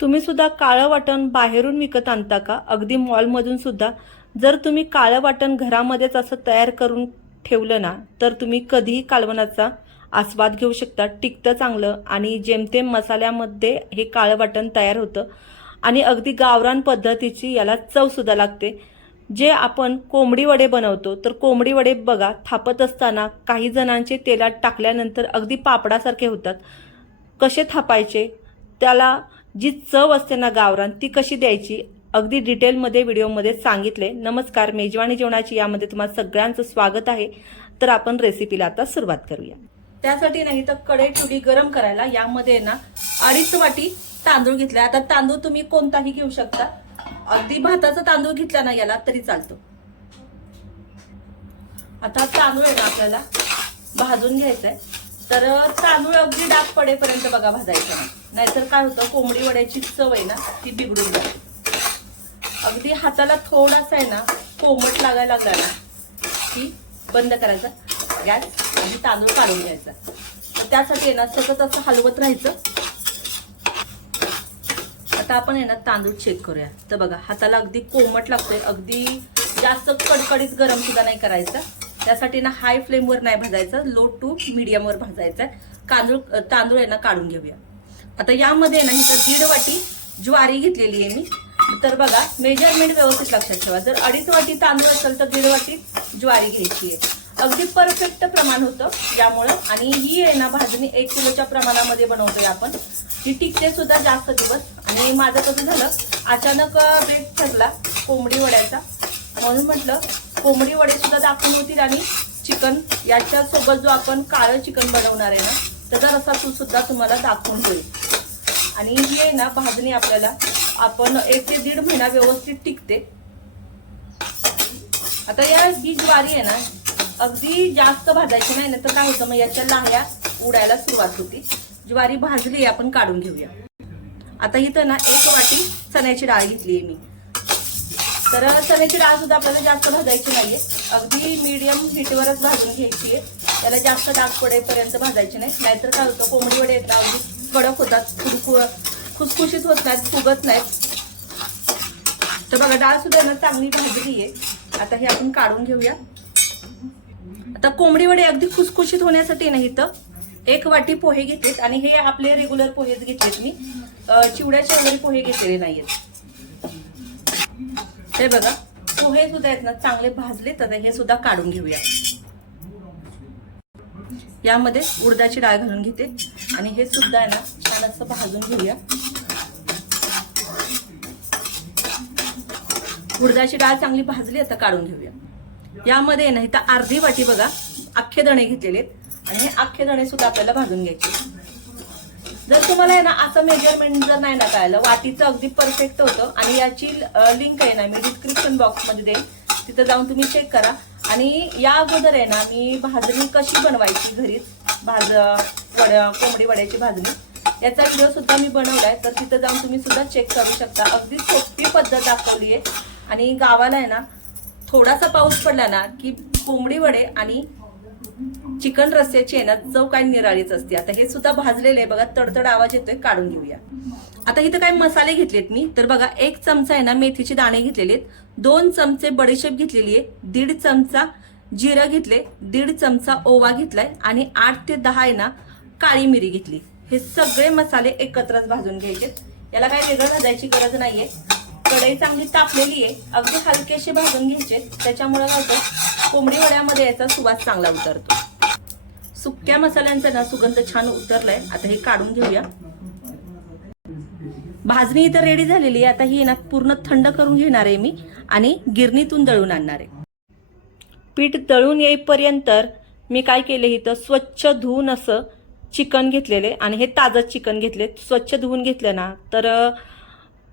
तुम्ही सुद्धा काळं वाटण बाहेरून विकत आणता का? अगदी मॉलमधून सुद्धा. जर तुम्ही काळं वाटण घरामध्येच असं तयार करून ठेवलं ना तर तुम्ही कधीही कालवणाचा आस्वाद घेऊ शकता. टिकतं चांगलं आणि जेमतेम मसाल्यामध्ये हे काळं वाटण तयार होतं. आणि अगदी गावरान पद्धतीची याला चव सुद्धा लागते. जे आपण कोंबडी वडे बनवतो तर कोंबडी वडे बघा थापत असताना काही जणांचे तेलात टाकल्यानंतर अगदी पापडासारखे होतात. कसे थापायचे? त्याला जी चव असते ना गावरान ती कशी द्यायची? अगदी डिटेलमध्ये व्हिडिओमध्ये सांगितले. नमस्कार मेजवानी जेवणाची यामध्ये तुम्हाला सगळ्यांचं स्वागत आहे. तर आपण रेसिपीला आता सुरुवात करूया. त्यासाठी नाही तर कढई चुली गरम करायला यामध्ये ना अडीच वाटी तांदूळ घेतलाय. आता तांदूळ तुम्ही कोणताही घेऊ शकता. अगदी भाताचा तांदूळ घेतला ना याला तरी चालतो. आता तांदूळ आहे ना आपल्याला भाजून घ्यायचा आहे तर तांदूळ अगदी डाग पडेपर्यंत बघा भाजायचं. नाहीतर काय होतं कोंबडी वड्याची चव आहे ना ती बिघडून जाते. अगदी हाताला थोडासा आहे ना कोमट लागायला लागला ना की बंद करायचा गॅस आणि तांदूळ काढून घ्यायचा. तर त्यासाठी आहे ना सतत असं हलवत राहायचं. आता आपण आहे ना तांदूळ चेक करूया. तर बघा हाताला अगदी कोमट लागतोय अगदी जास्त कडकडीत गरम सुद्धा नाही करायचं. त्यासाठी ना हाय फ्लेमवर नाही भाजायचं लो टू मिडियमवर भाजायचं तांदूळ तांदूळ आहे ना काढून घेऊया. आता यामध्ये ना तर दीड वाटी ज्वारी घेतलेली आहे मी. तर बघा मेजरमेंट व्यवस्थित लक्षात ठेवा. जर अडीच वाटी तांदूळ असेल तर दीड वाटी ज्वारी घ्यायची आहे. अगदी परफेक्ट प्रमाण होतं यामुळं. आणि ही आहे ना भाजणी एक किलोच्या प्रमाणामध्ये बनवतोय आपण. ही टिकते सुद्धा जास्त दिवस. आणि माझं कसं झालं अचानक बेट ठरला कोंबडी वड्याचा. म्हणून म्हटलं कोंबडी वडे सुद्धा दाखवून होतील आणि चिकन याच्यासोबत जो आपण काळं चिकन बनवणार आहे ना त्याचा रसा सुद्धा तुम्हाला दाखवून होईल आणि ही आहे ना भाजणी आपल्याला आपण एक ते दीड महिना व्यवस्थित टिकते. आता या ही ज्वारी आहे ना अगदी जास्त भाजायची नाही ना तर काय होतं मग याच्या लाह्या उडायला सुरुवात होती. ज्वारी भाजली आपण काढून घेऊया. आता इथं ना एक वाटी चण्याची डाळ घेतली आहे मी. तर चण्याची डाळ सुद्धा आपल्याला जास्त भाजायची नाहीये. अगदी मीडियम हिटवरच भाजून घ्यायची आहे. त्याला जास्त डाग पडेपर्यंत भाजायची नाही. नाहीतर काय होतं कोंबडी वडे येतात अगदी कडक होतात खुरखु खुसखुशीत होत नाहीत फुगत नाहीत. तर बघा डाळ सुद्धा ना चांगली भाजली आहे. आता हे आपण काढून घेऊया. आता कोंबडी वडे अगदी खुसखुशीत होण्यासाठी नाही तर एक वाटी पोहे घेतलेत आणि हे आपले रेग्युलर पोहेच घेतलेत मी. चिवड्याचे वगैरे पोहे घेतलेले नाहीयेत. हे बघा पोहे सुद्धा आहेत ना चांगले भाजले तर हे सुद्धा काढून घेऊया. यामध्ये उडदाची डाळ घालून घेते. आणि हे सुद्धा आहे ना छान असं भाजून घेऊया. उडदाची डाळ चांगली भाजली आता काढून घेऊया. यामध्ये आहे ना इथं अर्धी वाटी बघा अख्खे दणे घेतलेले आहेत. आणि हे अख्खे दणे सुद्धा आपल्याला भाजून घ्यायचे जर तुम्हाला आहे ना असं मेजरमेंट जर नाही ना कळलं वाटीचं अगदी परफेक्ट होतं. आणि याची लिंक आहे ना मी डिस्क्रिप्शन बॉक्समध्ये देईन. तिथं जाऊन तुम्ही चेक करा. आणि या अगोदर आहे ना मी भाजणी कशी बनवायची घरीच? भाज वड कोंबडी वड्याची भाजणी. याचा व्हिडिओ सुद्धा मी बनवलाय तर तिथं जाऊन तुम्ही सुद्धा चेक करू शकता. अगदी सोपी पद्धत दाखवली आहे. आणि गावाला आहे ना थोडासा पाऊस पडला ना की कोंबडी वडे आणि चिकन रस्स्याची आहे ना चव काय निराळीच असते. आता हे सुद्धा भाजलेले आहे. बघा तडतड आवाज येतोय काढून घेऊया. आता इथं काय मसाले घेतलेत मी. तर बघा एक चमचा आहे ना मेथीचे दाणे घेतलेले आहेत. दोन चमचे बडीशेप घेतलेली आहे. दीड चमचा जिरं घेतले दीड चमचा ओवा घेतलाय आणि आठ ते दहा आहे ना काळी मिरी घेतली. हे सगळे मसाले एकत्रच भाजून घ्यायचे याला काय वेगळं भाजायची गरज नाहीये. कढई चांगली तापलेली आहे. अगदी हलकेशी भाजून घ्यायचे त्याच्यामुळे काय होतं कोंबडी वड्यामध्ये याचा सुवास चांगला उतरतो. सुक्या मसाल्यांचा ना सुगंध छान उतरलाय. आता हे काढून घेऊया. भाजणी इथं रेडी झालेली आहे. आता ही ना पूर्ण थंड करून घेणार आहे मी आणि गिरणीतून दळून आणणार आहे. पीठ दळून येईपर्यंत मी काय केले इथं स्वच्छ धुवून असं चिकन घेतलेले आणि हे ताजं चिकन घेतले स्वच्छ धुवून घेतलं ना तर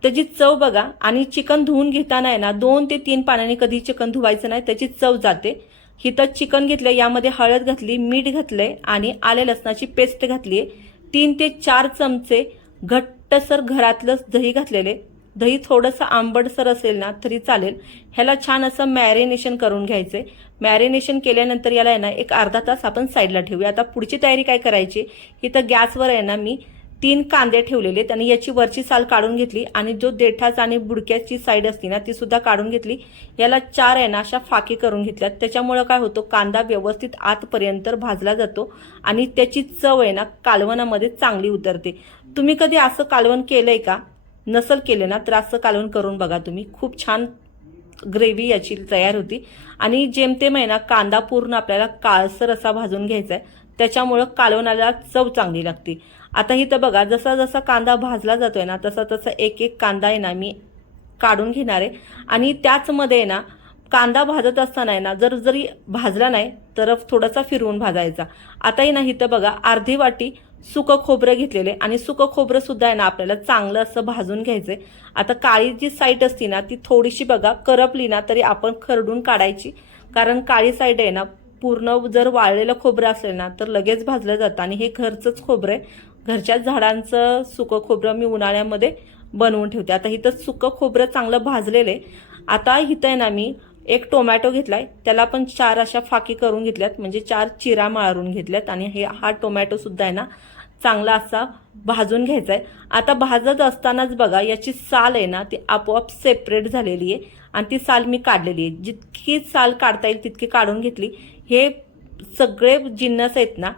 त्याची चव बघा. आणि चिकन धुवून घेताना आहे ना दोन ते तीन पाण्याने कधी चिकन धुवायचं नाही त्याची चव जाते. हिथं चिकन घेतलं यामध्ये हळद घातली मीठ घातलंय आणि आले लसणाची पेस्ट घातली तीन ते चार चमचे घट्ट घट्टसर घरातलंच दही घातलेले. दही थोडंसं आंबटसर असेल ना तरी चालेल. ह्याला छान असं मॅरिनेशन करून घ्यायचे. मॅरिनेशन केल्यानंतर याला आहे ना एक अर्धा तास आपण साईडला ठेवूया. आता पुढची तयारी काय करायची? इथं गॅसवर आहे ना मी तीन कांदे ठेवलेले आणि याची वरची साल काढून घेतली आणि जो देठाचा आणि बुडक्याची साईड असते ना ती सुद्धा काढून घेतली. याला चार आहे ना अशा फाकी करून घेतल्यात. त्याच्यामुळं काय होतो कांदा व्यवस्थित आतपर्यंत भाजला जातो आणि त्याची चव आहे ना कालवणामध्ये चांगली उतरते. तुम्ही कधी असं कालवण केलंय का? नसल केलं ना तर असं कालवण करून बघा तुम्ही. खूप छान ग्रेव्ही याची तयार होती. आणि जेमतेम आहे ना कांदा पूर्ण आपल्याला काळसर असा भाजून घ्यायचा आहे त्याच्यामुळं कालवणाला चव चांगली लागते. आता इथं बघा जसा जसा कांदा भाजला जातोय ना तसा तसा एक एक कांदा आहे ना मी काढून घेणार. आहे आणि त्याचमध्ये आहे ना कांदा भाजत असताना आहे ना जर जरी भाजला नाही तर थोडासा फिरवून भाजायचा. आताही ना इथं बघा अर्धी वाटी सुकं खोबरं घेतलेले आणि सुकं खोबरं सुद्धा आहे ना आपल्याला चांगलं असं भाजून घ्यायचंय. आता काळी जी साईट असती ना ती थोडीशी बघा करपली ना तरी आपण खरडून काढायची. कारण काळी साईड आहे ना पूर्ण जर वाळलेलं खोबरं असेल ना तर लगेच भाजलं जातं आणि हे घरचंच खोबरं आहे. घरच्याच झाडांचं सुकं खोबरं मी उन्हाळ्यामध्ये बनवून ठेवते. आता इथं सुकं खोबरं चांगलं भाजलेलं आहे. आता इथं आहे ना मी एक टोमॅटो घेतलाय त्याला पण चार अशा फाकी करून घेतल्यात म्हणजे चार चिरा मारून घेतल्यात आणि हे हा टोमॅटो सुद्धा आहे ना चांगला असा भाजून घ्यायचा आहे आता भाजत असतानाच बघा याची साल आहे ना ती आपोआप सेपरेट झालेली आहे आणि ती साल मी काढलेली आहे. जितकी साल काढता येईल तितकी काढून घेतली. हे सगळे जिन्नस आहेत ना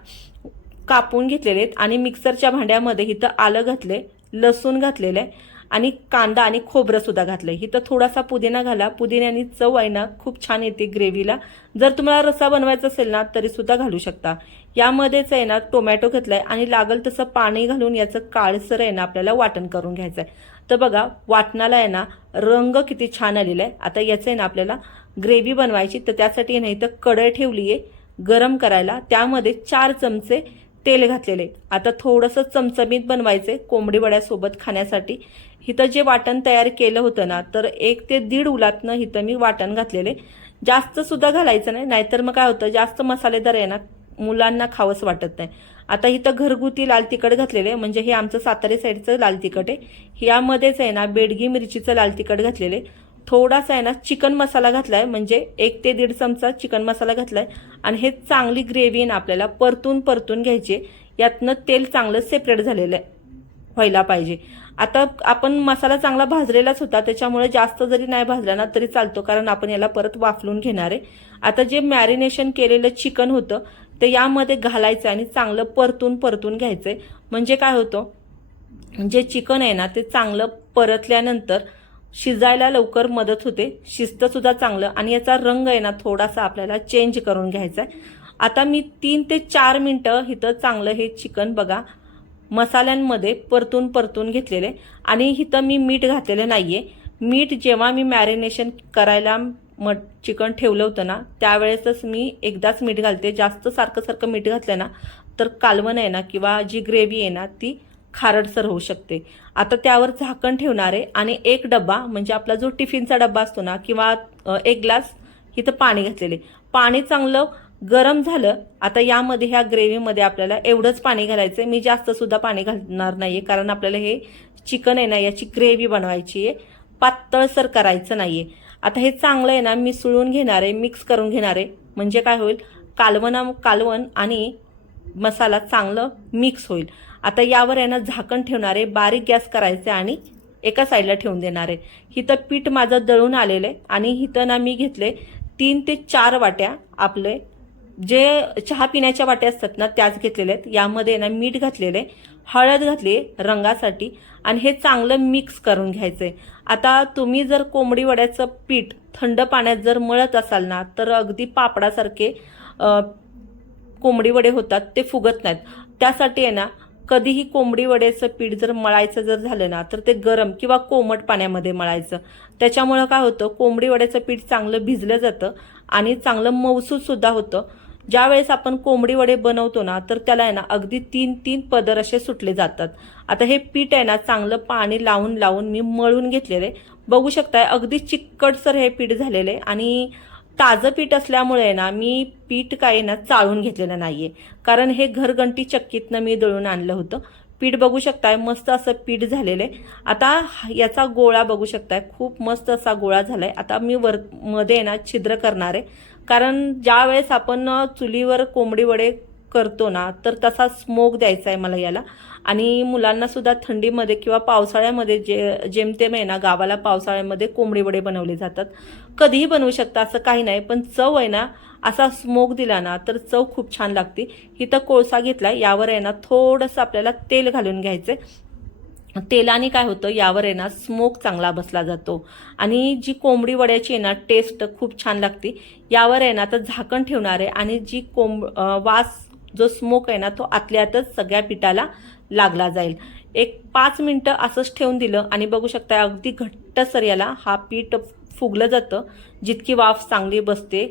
कापून घेतलेले आहेत आणि मिक्सरच्या भांड्यामध्ये इथं आलं घातले लसूण घातलेलं आहे. आणि कांदा आणि खोबरं सुद्धा घातलंय. इथं थोडासा पुदिना घाला. पुदिन्याने चव आहे ना खूप छान येते ग्रेव्हीला. जर तुम्हाला रसा बनवायचा असेल ना तरी सुद्धा घालू शकता. यामध्येच आहे ना टोमॅटो घेतलाय आणि लागल तसं पाणी घालून याचं काळसर आहे ना आपल्याला वाटण करून घ्यायचं आहे तर बघा वाटणाला आहे ना रंग किती छान आलेला आहे. आता याचं आहे ना आपल्याला ग्रेव्ही बनवायची. तर त्यासाठी आहे ना इथं कढई ठेवली आहे गरम करायला. त्यामध्ये चार चमचे तेल घातलेले. आता थोडंसं चमचमीत बनवायचे कोंबडी वड्यासोबत खाण्यासाठी. इथं जे वाटण तयार केलं होतं ना तर एक ते दीड उलातनं इथं मी वाटण घातलेले. जास्त सुद्धा घालायचं नाही नाहीतर मग काय होतं जास्त मसालेदार आहे ना मुलांना खावंच वाटत नाही. आता इथं घरगुती लाल तिखट घातलेले म्हणजे हे आमचं सातारे साईडचं लाल तिखट आहे. यामध्येच आहे ना बेडगी मिरचीचं लाल तिखट घातलेले. थोडासा आहे ना चिकन मसाला घातलाय म्हणजे एक ते दीड चमचा चिकन मसाला घातलाय. आणि हे चांगली ग्रेव्ही ना आपल्याला परतून परतून घ्यायची यातनं तेल चांगलं सेपरेट झालेलं आहे व्हायला पाहिजे. आता आपण मसाला चांगला भाजलेलाच होता त्याच्यामुळे जास्त जरी नाही भाजला ना तरी चालतो कारण आपण याला परत वाफलून घेणार आहे. आता जे मॅरिनेशन केलेलं चिकन होतं ते यामध्ये घालायचं आणि चांगलं परतून परतून घ्यायचंय. म्हणजे काय होतं जे चिकन आहे ना ते चांगलं परतल्यानंतर शिजायला लवकर मदत होते शिस्तसुद्धा चांगलं आणि याचा रंग आहे ना थोडासा आपल्याला चेंज करून घ्यायचा आहे आता मी तीन ते चार मिनटं इथं चांगलं हे चिकन बघा मसाल्यांमध्ये परतून परतून घेतलेले. आणि इथं मी मीठ घातलेलं आहे मीठ जेव्हा मी मॅरिनेशन करायला मट चिकन ठेवलं होतं ना त्यावेळेसच मी एकदाच मीठ घालते. जास्त सारखं सारखं मीठ घातलं ना तर कालवण आहे ना किंवा जी ग्रेव्ही आहे ना ती खारडसर होऊ शकते. आता त्यावर झाकण ठेवणार आहे आणि एक डब्बा म्हणजे आपला जो टिफिनचा डब्बा असतो ना किंवा एक ग्लास इथं पाणी घातलेले. पाणी चांगलं गरम झालं आता यामध्ये ह्या ग्रेव्हीमध्ये आपल्याला एवढंच पाणी घालायचं आहे मी जास्त सुद्धा पाणी घालणार नाही आहे कारण आपल्याला हे चिकन आहे ना याची ग्रेव्ही बनवायची आहे. पातळसर करायचं नाही आहे आता हे चांगलं आहे ना मिसळून घेणार आहे मिक्स करून घेणार आहे. म्हणजे काय होईल? कालवना कालवण आणि मसाला चांगलं मिक्स होईल. आता यावर आहे ना झाकण ठेवणार आहे बारीक गॅस करायचे आणि एका साईडला ठेवून देणार आहे. हिथं पीठ माझं दळून आलेलं आहे आणि हिथं ना मी घेतले तीन ते चार वाट्या आपले जे चहा पिण्याच्या वाट्या असतात ना त्याच घेतलेल्या आहेत. यामध्ये ना मीठ घातलेले हळद घातली रंगासाठी आणि हे चांगलं मिक्स करून घ्यायचं आहे आता तुम्ही जर कोंबडी वड्याचं पीठ थंड पाण्यात जर मळत असाल ना तर अगदी पापडासारखे कोंबडी वडे होतात ते फुगत नाहीत. त्यासाठी आहे ना कधीही कोंबडी वड्याचं पीठ जर मळायचं जर झालं ना तर ते गरम किंवा कोमट पाण्यामध्ये मळायचं. त्याच्यामुळं काय होतं कोंबडी वड्याचं पीठ चांगलं भिजलं जातं आणि चांगलं मऊसूद सुद्धा ज्या ज्यावेळेस आपण कोंबडी वडे बनवतो ना तर त्याला आहे ना अगदी तीन तीन पदर असे सुटले जातात. आता हे पीठ आहे ना चांगलं पाणी लावून लावून मी मळून घेतलेले. बघू शकताय अगदी चिकटसर हे पीठ झालेले आणि ताजं पीठ असल्यामुळे आहे ना मी पीठ काय ना चाळून घेतलेलं नाहीये. कारण हे घरगंटी चक्कीतनं मी दळून आणलं होतं. पीठ बघू शकताय मस्त असं पीठ झालेलं. आहे आता याचा गोळा बघू शकताय खूप मस्त असा गोळा झालाय. आता मी वर मध्ये आहे ना छिद्र करणार आहे. कारण ज्या वेळेस आपण चुलीवर कोंबडी वडे करतो ना तर तसा स्मोक द्यायचा आहे मला याला. आणि मुलांना सुद्धा थंडीमध्ये किंवा पावसाळ्यामध्ये जे जेमतेम आहे ना गावाला पावसाळ्यामध्ये कोंबडी वडे बनवले जातात. कधीही बनवू शकता असं काही नाही पण चव आहे ना असा स्मोक दिला ना तर चव खूप छान लागते. इथं कोळसा घेतला यावर आहे ना थोडंसं आपल्याला तेल घालून घ्यायचं तेलाने काय होतं यावर आहे ना स्मोक चांगला बसला जातो. आणि जी कोंबडी वड्याची आहे ना टेस्ट खूप छान लागते. यावर आहे ना तर झाकण ठेवणार आहे आणि जी कोंब वास जो स्मोक आहे ना तो आतल्यातच सगळ्या पिठाला लागला जाईल. एक पाच मिनटं असंच ठेवून दिलं आणि बघू शकता अगदी घट्टसर याला हा पीठ फुगलं जातं. जितकी वाफ चांगली बसते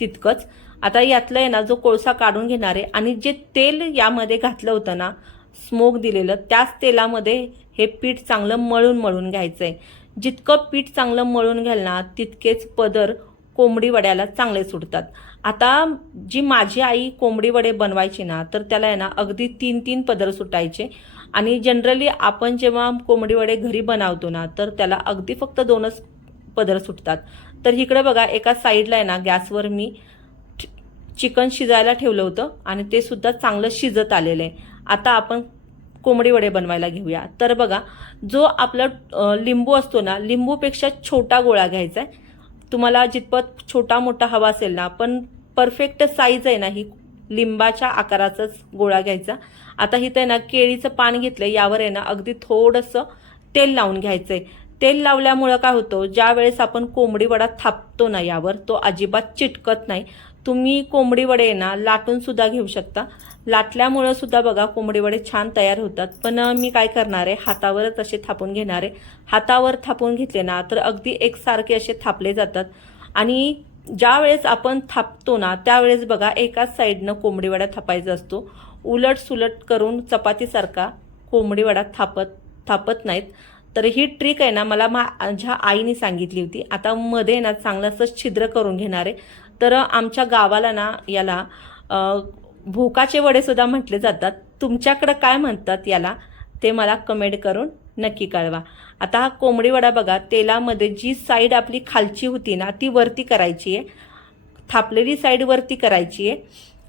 तितकंच. आता यातलं आहे ना जो कोळसा काढून घेणार आहे आणि जे तेल यामध्ये घातलं होतं ना स्मोक दिलेलं त्याच तेलामध्ये हे पीठ चांगलं मळून मळून घ्यायचं आहे जितकं पीठ चांगलं मळून घ्याल ना तितकेच पदर कोंबडी वड्याला चांगले सुटतात. आता जी माझी आई कोंबडी वडे बनवायची ना तर त्याला आहे ना अगदी तीन तीन पदर सुटायचे. आणि जनरली आपण जेव्हा कोंबडी वडे घरी बनवतो ना तर त्याला अगदी फक्त दोनच पदर सुटतात. तर इकडे बघा एका साईडला आहे ना गॅसवर मी चि- चिकन शिजायला ठेवलं होतं आणि ते सुद्धा चांगलं शिजत आलेलं आहे. आता आपण कोंबडी वडे बनवायला घेऊया. तर बघा जो आपला लिंबू असतो ना लिंबूपेक्षा छोटा गोळा घ्यायचा आहे. तुम्हाला जितपत छोटा मोठा हवा असेल ना पण परफेक्ट साईज आहे ना ही लिंबाच्या आकाराचाच गोळा घ्यायचा. आता इथं आहे ना केळीचं पान घेतलं यावर आहे ना अगदी थोडंसं तेल लावून घ्यायचं आहे तेल लावल्यामुळं काय होतं ज्या वेळेस आपण कोंबडी वडा थापतो ना यावर तो अजिबात चिटकत नाही. तुम्ही कोंबडी वडे आहे ना लाटून सुद्धा घेऊ शकता. लाटल्यामुळं सुद्धा बघा कोंबडी वडे छान तयार होतात. पण मी काय करणार आहे? हातावरच असे थापून घेणार आहे. हातावर थापून घेतले ना तर अगदी एकसारखे असे थापले जातात. आणि ज्या वेळेस आपण थापतो ना त्यावेळेस बघा एकाच साईडनं कोंबडी वडा थापायचा असतो. उलट सुलट करून चपातीसारखा कोंबडी वडा थापत थापत नाहीत. तर ही ट्रिक आहे ना मला माझ्या आईने सांगितली होती. आता मध्ये ना चांगलं असं छिद्र करून घेणार आहे. तर आमच्या गावाला ना याला भोकाचे वडे सुद्धा म्हटले जातात. तुमच्याकडं काय म्हणतात याला? ते मला कमेंट करून नक्की कळवा. आता हा कोंबडी वडा बघा तेलामध्ये जी साईड आपली खालची होती ना ती वरती करायची आहे. थापलेली साईड वरती करायची आहे.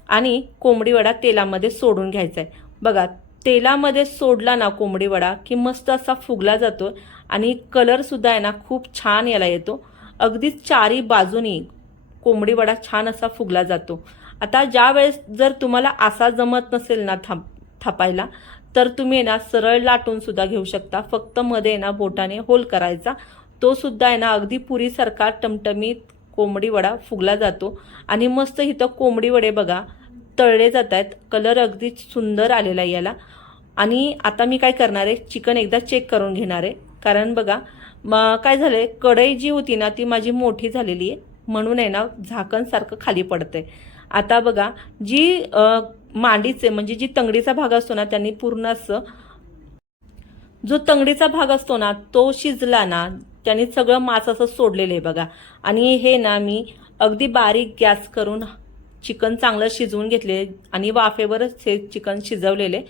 आणि कोंबडी वडा तेलामध्ये सोडून घ्यायचा आहे. बघा तेलामध्ये सोडला ना कोंबडी वडा की मस्त असा फुगला जातो आणि कलरसुद्धा आहे ना खूप छान याला येतो. अगदी चारी बाजूनी कोंबडी वडा छान असा फुगला जातो. आता ज्या वेळेस जर तुम्हाला असा जमत नसेल ना थाप थापायला तर तुम्ही आहे ना सरळ लाटून सुद्धा घेऊ शकता. फक्त मध्ये आहे ना बोटाने होल करायचा. तो सुद्धा आहे ना अगदी पुरीसारखा टमटमीत कोंबडी वडा फुगला जातो. आणि मस्त इथं कोंबडी वडे बघा तळले जात आहेत. कलर अगदी सुंदर आलेला आहे याला. आणि आता मी काय करणार आहे चिकन एकदा चेक करून घेणार आहे. कारण बघा म काय झालंय कढई जी होती ना ती माझी मोठी झालेली आहे. म्हणून आहे ना झाकणसारखं खाली पडतंय. आता बघा जी मांडीचे म्हणजे जी तंगडीचा भाग असतो ना त्यांनी पूर्ण असं जो तंगडीचा भाग असतो ना तो शिजला ना त्यांनी सगळं मांस असं सोडलेलं आहे बघा. आणि हे ना मी अगदी बारीक गॅस करून चिकन चांगलं शिजवून घेतले आणि वाफेवरच हे चिकन शिजवलेले.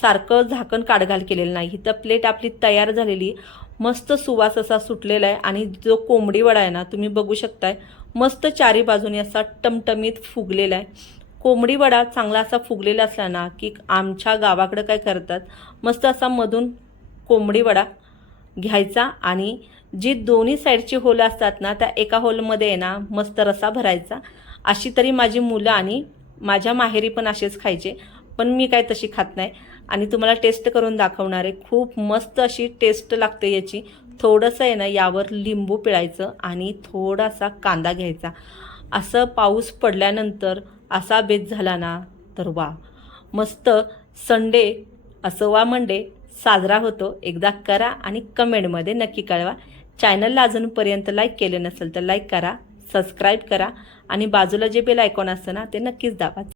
सारखं झाकण काढघाल केलेलं नाही. तर प्लेट आपली तयार झालेली. मस्त सुवास असा सुटलेला आहे आणि जो कोंबडी वडा आहे ना तुम्ही बघू शकताय. मस्त चारी बाजूनी असा टमटमीत फुगलेला आहे. कोंबडी वडा चांगला असा फुगलेला असला ना की आमच्या गावाकडं काय करतात मस्त असा मधून कोंबडी वडा घ्यायचा आणि जी दोन्ही साईडची होल असतात ना त्या एका होलमध्ये आहे ना मस्त रसा भरायचा. अशी तरी माझी मुलं आणि माझ्या माहेरी पण असेच खायचे पण मी काय तशी खात नाही. आणि तुम्हाला टेस्ट करून दाखवणार आहे खूप मस्त अशी टेस्ट लागते याची. थोडंसं आहे ना यावर लिंबू पिळायचं आणि थोडासा कांदा घ्यायचा. असं पाऊस पडल्यानंतर असा बेत झाला ना तर वा. मस्त संडे असं वा मंडे साजरा होतो. एकदा करा आणि कमेंटमध्ये नक्की कळवा. चॅनलला अजूनपर्यंत लाईक केले नसेल तर लाईक करा सबस्क्राईब करा आणि बाजूला जे बेल आयकॉन असतं ना ते नक्कीच दाबा.